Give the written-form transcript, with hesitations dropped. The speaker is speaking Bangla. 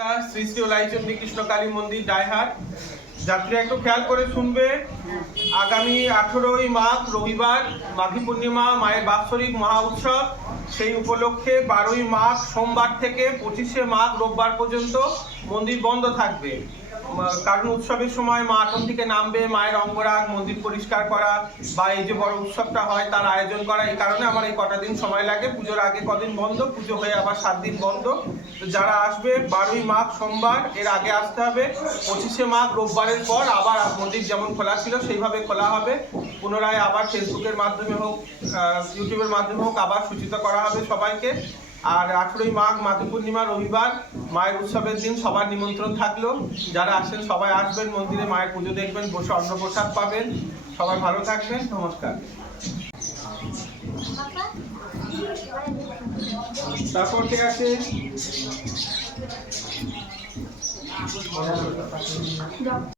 শ্রী শ্রী লাইচন্ডী কৃষ্ণকালী মন্দির ডায়হাট। যাত্রীরা একটু খেয়াল করে শুনবে, আগামী 18ই মাঘ রবিবার মাঘী পূর্ণিমা মায়ের বাৎসরিক মহা উৎসব। সেই উপলক্ষে 12ই মাঘ সোমবার থেকে 25শে মাঘ রোববার পর্যন্ত মন্দির বন্ধ থাকবে। কারণ উৎসবের সময় মা আটন থেকে নামবে, মায়ের অঙ্গরাগ, মন্দির পরিষ্কার করা বা এই যে বড় উৎসবটা হয় তার আয়োজন করা। এই কারণে আমার এই কটা দিন সময় লাগে। পুজোর আগে কদিন বন্ধ, পুজো হয়ে আবার 7 দিন বন্ধ। তো যারা আসবে 12ই মাঘ সোমবার এর আগে আসতে হবে। 25শে মাঘ রোববারের পর আবার মন্দির যেমন খোলা ছিল সেইভাবে খোলা হবে। পুনরায় আবার ফেসবুকের মাধ্যমে হোক, ইউটিউবের মাধ্যমে হোক আবার সূচিত করা হবে সবাইকে। আর 18ই মাঘ মাঘী পূর্ণিমা রবিবার মায়ের উৎসবের দিন সবার নিমন্ত্রণ থাকলো। যারা আসেন সবাই আসবেন, মন্দিরে মায়ের পুজো দেখবেন, বসে অন্নপ্রসাদ পাবেন। সবাই ভালো থাকবেন, নমস্কার। তারপর ঠিক আছে।